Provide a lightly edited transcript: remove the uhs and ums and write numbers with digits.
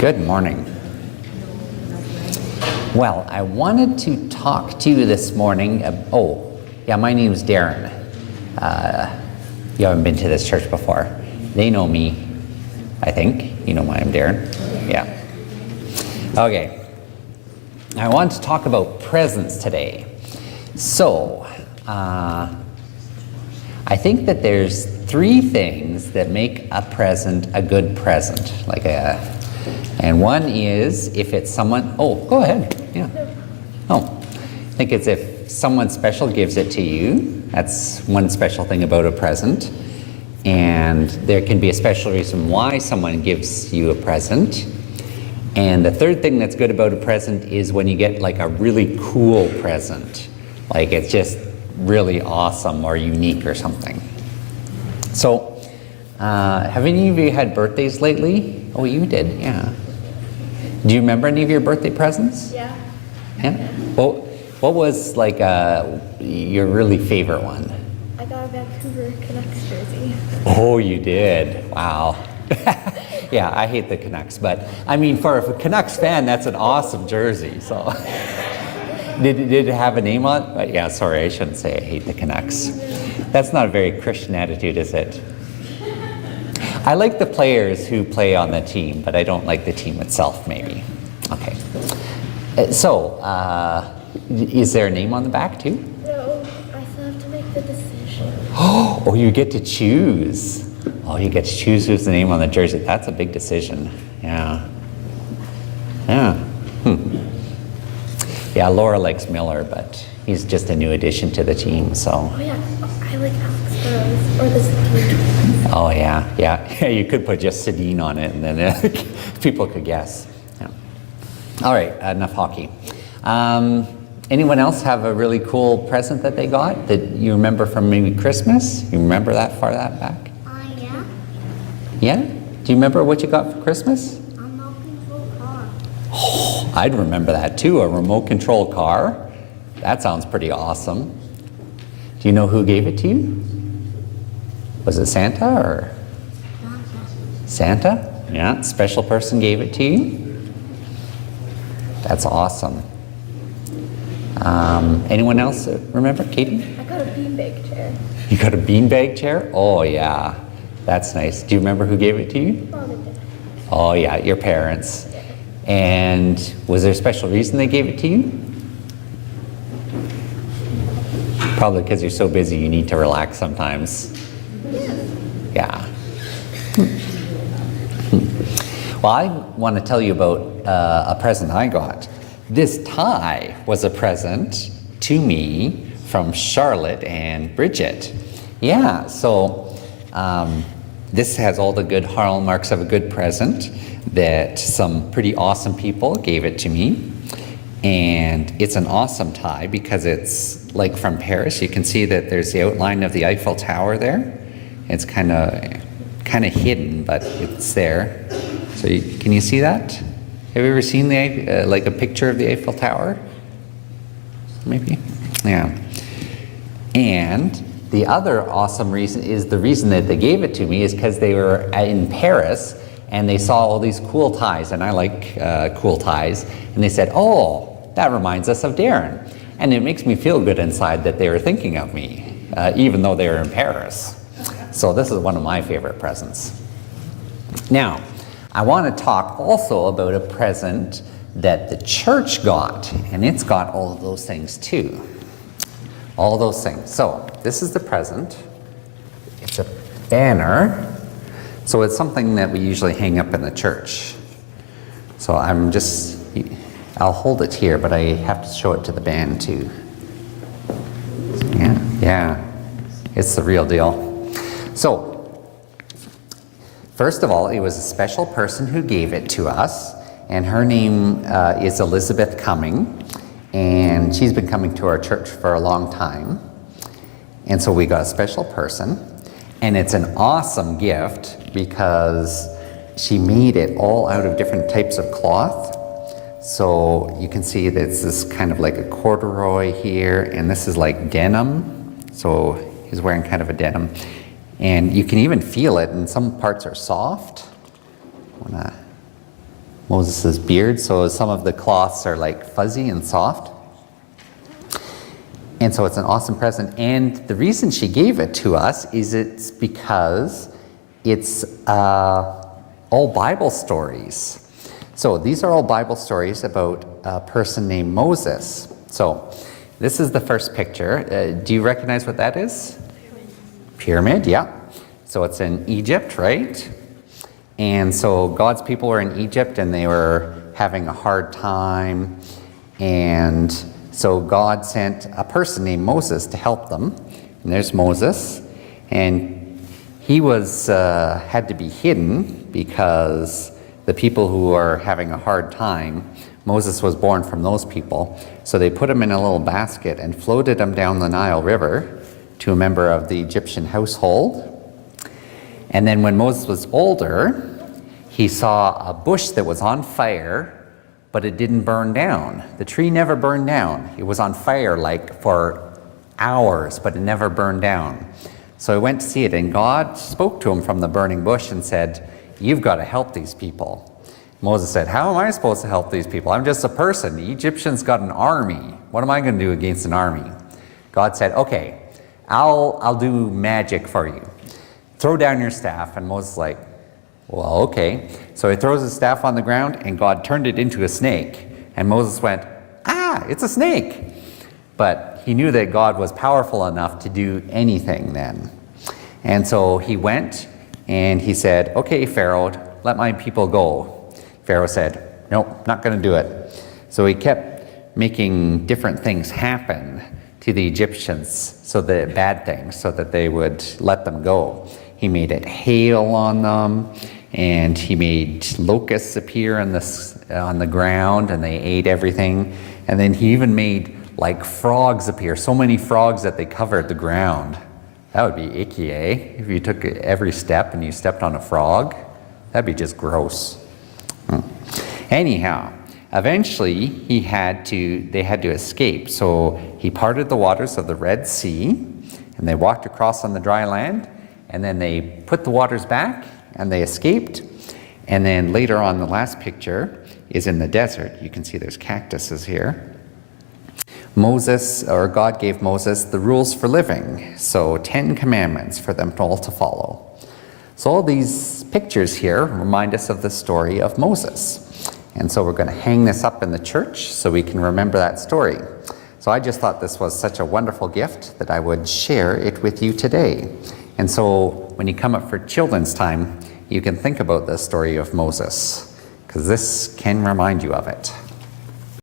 Good morning. Well, I wanted to talk to you this morning. My name is Darren. You haven't been to this church before. They know me, I think. You know why I'm Darren. Yeah. Okay. I want to talk about presents today. So, I think that there's 3 things that make a present a good present. And one is if it's someone, go ahead, yeah. I think it's if someone special gives it to you. That's one special thing about a present. And there can be a special reason why someone gives you a present. And the third thing that's good about a present is when you get like a really cool present. Like it's just really awesome or unique or something. So, have any of you had birthdays lately? Oh, you did, yeah. Do you remember any of your birthday presents? Yeah. Yeah? Well, what was like your really favorite one? I got a Vancouver Canucks jersey. Oh, you did? Wow. Yeah, I hate the Canucks, but I mean, for a Canucks fan, that's an awesome jersey. So, did it have a name on it? Yeah, sorry, I shouldn't say I hate the Canucks. That's not a very Christian attitude, is it? I like the players who play on the team, but I don't like the team itself, maybe. Okay. So, is there a name on the back too? No, I still have to make the decision. Oh, you get to choose. Oh, you get to choose who's the name on the jersey. That's a big decision. Yeah. Yeah. Yeah, Laura likes Miller, but he's just a new addition to the team, so. Oh yeah, I like Alex Burrows or the Sedin. Oh yeah. You could put just Sedin on it, and then people could guess. Yeah. All right, enough hockey. Anyone else have a really cool present that they got that you remember from maybe Christmas? You remember that far back? Yeah. Yeah? Do you remember what you got for Christmas? A remote control car. Oh, I'd remember that too, a remote control car. That sounds pretty awesome. Do you know who gave it to you? Was it Santa or? Santa? Yeah, special person gave it to you. That's awesome. Anyone else remember? Katie? I got a beanbag chair. You got a beanbag chair? Oh yeah, that's nice. Do you remember who gave it to you? Mom and Dad. Oh yeah, your parents. And was there a special reason they gave it to you? Probably because you're so busy you need to relax sometimes. Yeah. Well, I want to tell you about a present I got. This tie was a present to me from Charlotte and Bridget. Yeah, so this has all the good hallmarks of a good present that some pretty awesome people gave it to me. And it's an awesome tie because it's like from Paris. You can see that there's the outline of the Eiffel Tower there. It's kind of hidden, but it's there. So can you see that? Have you ever seen like a picture of the Eiffel Tower? Maybe? Yeah. And the other awesome reason is the reason that they gave it to me is because they were in Paris and they saw all these cool ties, and I like cool ties, and they said, oh, that reminds us of Darren. And it makes me feel good inside that they were thinking of me, even though they were in Paris. So this is one of my favorite presents. Now, I want to talk also about a present that the church got, and it's got all of those things too. All those things. So this is the present. It's a banner. So it's something that we usually hang up in the church. So I'll hold it here, but I have to show it to the band too. Yeah, it's the real deal. So, first of all, it was a special person who gave it to us, and her name is Elizabeth Cumming, and she's been coming to our church for a long time. And so we got a special person, and it's an awesome gift because she made it all out of different types of cloth. So you can see that it's this kind of like a corduroy here, and this is like denim. So he's wearing kind of a denim. And you can even feel it, and some parts are soft. Moses' beard. So some of the cloths are like fuzzy and soft. And so it's an awesome present. And the reason she gave it to us is it's because it's all Bible stories. So these are all Bible stories about a person named Moses. So this is the first picture. Do you recognize what that is? Pyramid, yeah. So it's in Egypt, right? And so God's people were in Egypt and they were having a hard time. And so God sent a person named Moses to help them. And there's Moses. And he was had to be hidden because the people who are having a hard time, Moses was born from those people. So they put him in a little basket and floated him down the Nile River to a member of the Egyptian household. And then when Moses was older, he saw a bush that was on fire, but it didn't burn down. The tree never burned down. It was on fire like for hours, but it never burned down. So he went to see it, and God spoke to him from the burning bush and said, "You've got to help these people." Moses said, "How am I supposed to help these people? I'm just a person. The Egyptians got an army. What am I going to do against an army?" God said, "Okay, I'll do magic for you. Throw down your staff." And Moses is like, "Well, okay." So he throws his staff on the ground, and God turned it into a snake. And Moses went, "Ah, it's a snake." But he knew that God was powerful enough to do anything then. And so he went and he said, "Okay, Pharaoh, let my people go." Pharaoh said, "Nope, not going to do it." So he kept making different things happen to the Egyptians, so that bad things, so that they would let them go. He made it hail on them, and he made locusts appear on the ground, and they ate everything. And then he even made like frogs appear, so many frogs that they covered the ground. That would be icky, eh? If you took every step and you stepped on a frog, that'd be just gross. Anyhow, eventually they had to escape. So he parted the waters of the Red Sea, and they walked across on the dry land, and then they put the waters back, and they escaped. And then later on, the last picture is in the desert. You can see there's cactuses here. God gave Moses the rules for living, so 10 commandments for them all to follow. So all these pictures here remind us of the story of Moses. And so we're going to hang this up in the church so we can remember that story. So I just thought this was such a wonderful gift that I would share it with you today. And so when you come up for children's time, you can think about the story of Moses, because this can remind you of it.